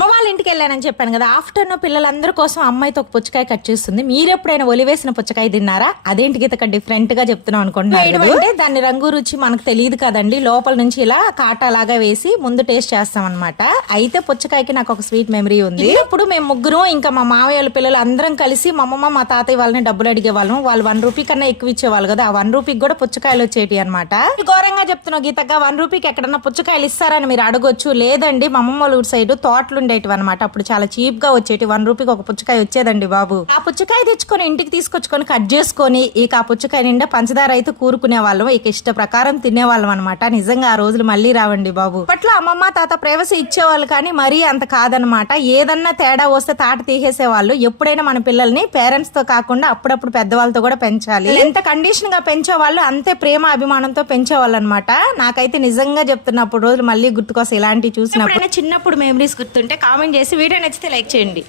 అమ్మ వాళ్ళ ఇంటికి వెళ్ళానని చెప్పాను కదా, ఆఫ్టర్నూన్ పిల్లలందరి కోసం అమ్మాయితో ఒక పుచ్చకాయ కట్ చేస్తుంది. మీరు ఎప్పుడైనా ఒలివేసిన పుచ్చకాయ తిన్నారా? అదేంటి గీత డిఫరెంట్ గా చెప్తున్నాం అనుకుంటున్నారు అంటే దాని రంగు రుచి మనకు తెలియదు కదండి. లోపల నుంచి ఇలా కాటా లాగా వేసి ముందు టేస్ట్ చేస్తాం అనమాట. అయితే పుచ్చకాయకి నాకు ఒక స్వీట్ మెమరీ ఉంది. ఇప్పుడు మేము ముగ్గురు ఇంకా మా మావయ్య పిల్లలు అందరం కలిసి మా అమ్మమ్మ మా తాతయ్య వాళ్ళని డబ్బులు అడిగే వాళ్ళం. వాళ్ళు 1 రూపీ కన్నా ఎక్కువ ఇచ్చేవాళ్ళు కదా, ఆ 1 రూపీకి కూడా పుచ్చకాయలు వచ్చేటి అనమాట. ఘోరంగా చెప్తున్నావు గీతగా, 1 రూపీకి ఎక్కడన్నా పుచ్చకాయలు ఇస్తారని మీరు అడగొచ్చు. లేదండి, మా అమ్మమ్మ వాళ్ళ సైడ్ తోటలు ఉండేటివి అనమాట. అప్పుడు చాలా చీప్ గా వచ్చేటి. 1 రూపీకి ఒక పుచ్చకాయ వచ్చేదండి బాబు. ఆ పుచ్చకాయ తెచ్చుకొని ఇంటికి తీసుకొచ్చుకొని కట్ చేసుకొని ఇక ఆ పుచ్చకాయ నిండా పంచదార అయితే కూరుకునే వాళ్ళం. ఇక ఇష్ట ప్రకారం తినేవాళ్ళం అనమాట. నిజంగా ఆ రోజులు మళ్ళీ రావండి బాబు. అప్పట్లో అమ్మమ్మ తాత ప్రైవసీ ఇచ్చేవాళ్ళు, కానీ మరీ అంత కాదనమాట. ఏదన్నా తేడా వస్తే తాట తీసేసేవాళ్ళు. ఎప్పుడైనా మన పిల్లల్ని పేరెంట్స్ తో కాకుండా అప్పుడప్పుడు పెద్దవాళ్ళతో కూడా పెంచాలి. ఎంత కండిషన్ గా పెంచేవాళ్ళు అంతే ప్రేమ అభిమానంతో పెంచేవాళ్ళు అనమాట. నాకైతే నిజంగా చెప్తున్నప్పుడు రోజులు మళ్ళీ గుర్తుకొస్తాయి ఇలాంటివి చూసినప్పుడు. చిన్నప్పుడు మెమరీస్ గుర్తుంటే కామెంట్ చేసి వీడియో నచ్చితే లైక్ చేయండి.